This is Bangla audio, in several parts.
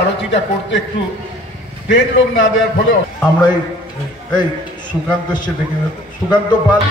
আরতিটা করতে একটু ট্রেন লোক না দেওয়ার ফলে আমরা এই সুকান্ত এসছে দেখি, সুকান্ত পাল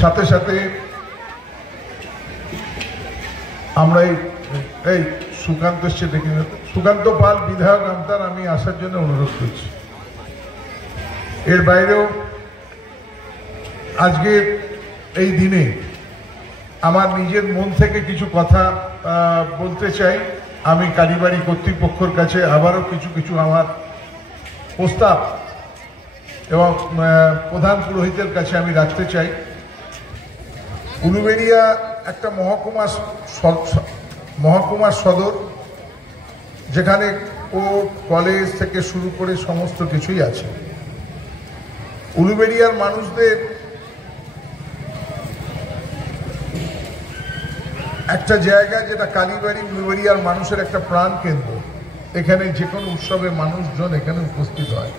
সাথে সাথে আমরা এই সুকান্ত এসছে দেখি, সুকান্ত পাল বিধায়ক আমতার আমি আসার জন্য অনুরোধ করছি। এর বাইরেও আজকের এই দিনে আমার নিজের মন থেকে কিছু কথা বলতে চাই। আমি কালীবাড়ি কর্তৃপক্ষের কাছে আবারও কিছু আমার প্রস্তাব এবং প্রধান পুরোহিতের কাছে আমি রাখতে চাই। উলুবেড়িয়া একটা মহকুমার সদর, যেখানে কোর্ট কলেজ থেকে শুরু করে সমস্ত কিছুই আছে। উলুবেড়িয়ার মানুষদের একটা জায়গা যেটা কালীবাড়ি, উলুবেড়িয়ার মানুষের একটা প্রাণ কেন্দ্র। এখানে যে কোনো উৎসবে মানুষজন এখানে উপস্থিত হয়।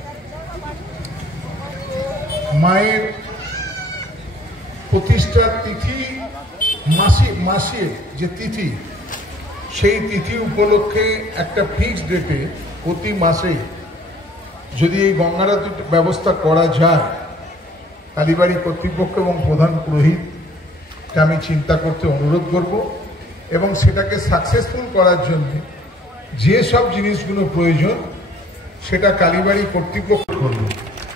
মায়ের প্রতিষ্ঠার তিথি মাসের যে তিথি, সেই তিথি উপলক্ষে একটা ফিক্সড ডেটে প্রতি মাসে যদি এই গঙ্গারাতির ব্যবস্থা করা যায়, কালীবাড়ি কর্তৃপক্ষ এবং প্রধান পুরোহিতকে আমি চিন্তা করতে অনুরোধ করব এবং সেটাকে সাকসেসফুল করার জন্য যে সব জিনিসগুলো প্রয়োজন সেটা কালীবাড়ি কর্তৃপক্ষ করব।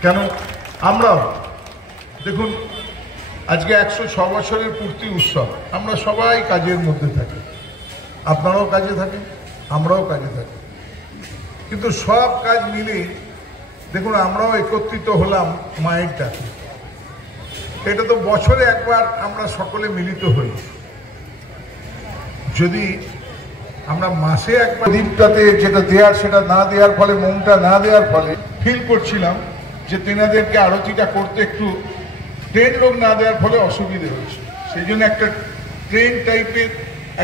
কেন আমরাও দেখুন, আজকে 106 বছরের পূর্তি উৎসব, আমরা সবাই কাজের মধ্যে থাকি, আপনারাও কাজে থাকেন, আমরাও কাজে থাকি। কিন্তু সব কাজ মিলে দেখুন আমরাও একত্রিত হলাম মায়ের ডাকে। এটা তো বছরে একবার আমরা সকলে মিলিত হই। যদি আমরা মাসে একবার দ্বীপটাতে যেটা দেওয়ার সেটা না দেওয়ার ফলে, মোমটা না দেওয়ার ফলে ফিল করছিলাম যে তেনাদেরকে আরতিটা করতে একটু ট্রেন লোক না দেওয়ার ফলে অসুবিধে হচ্ছে। সেই জন্য একটা ট্রেন টাইপের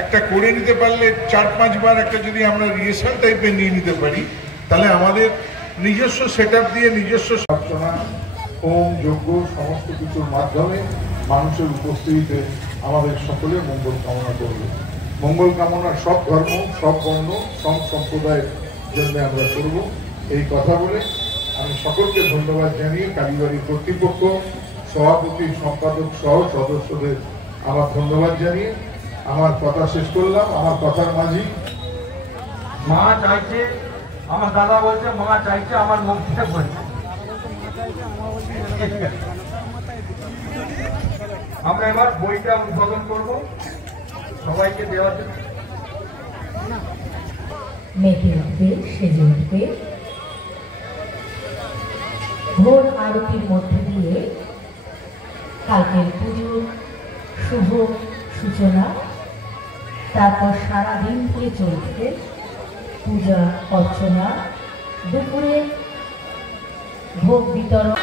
একটা করে নিতে পারলে 4-5 বার একটা যদি আমরা রিহার্সাল টাইপের নিয়ে নিতে পারি, তাহলে আমাদের নিজস্ব সেট আপ দিয়ে নিজস্ব প্রার্থনা, হোম, যজ্ঞ সমস্ত কিছুর মাধ্যমে মানুষের উপস্থিতিতে আমাদের সকলে মঙ্গল কামনা করব। মঙ্গল কামনা সব ধর্ম, সব বর্ণ, সব সম্প্রদায়ের জন্য আমরা করব। এই কথা বলে আমি সকলকে ধন্যবাদ জানিয়ে কালীবাড়ি কর্তৃপক্ষ, সভাপতি, সম্পাদক সহ সদস্যদের আমার ধন্যবাদ জানিয়ে আমার কথা শেষ করলাম। আমার কথার মাঝি মা চাইছে, আমার দাদা বলছে মা চাইছে, আমার মুখ থেকে বলছে। আমরা এবার বইটা উদ্বোধন করবো সবাইকে দেওয়ার জন্য। মেঘে উঠবে, সেজে উঠবে, ভোর আরতির মধ্যে দিয়ে কালকের পুজোর শুভ সূচনা। তারপর সারাদিন ধরে চলবে পূজা অর্চনা, দুপুরে ভোগ বিতরণ।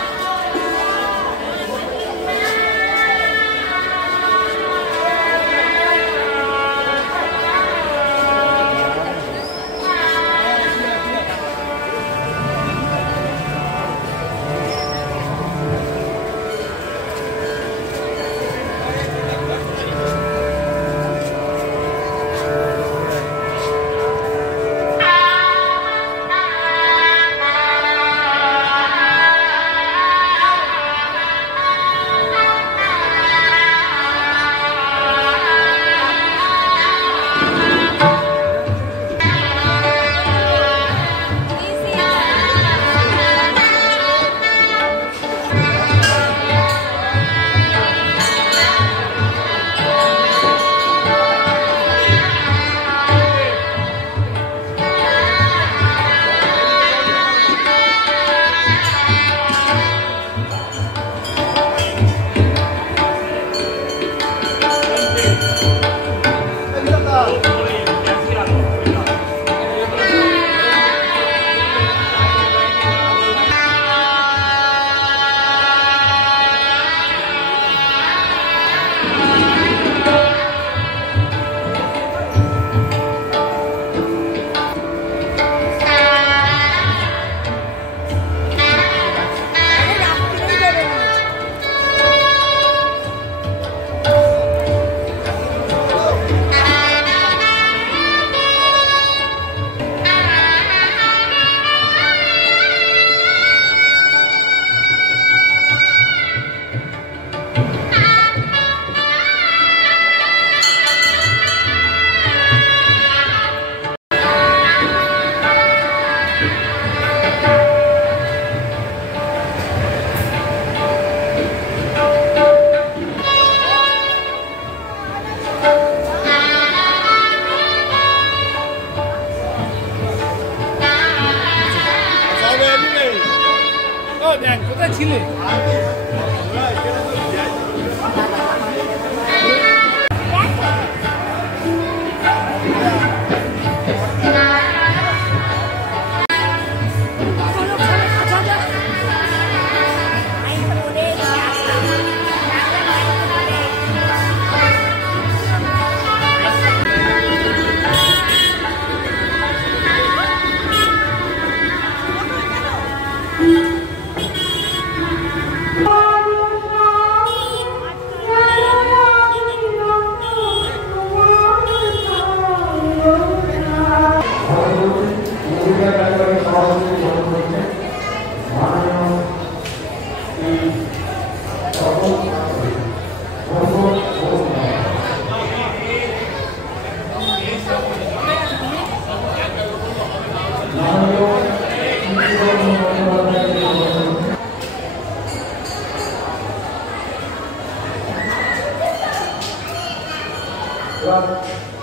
কোথায় ছিলে? Well,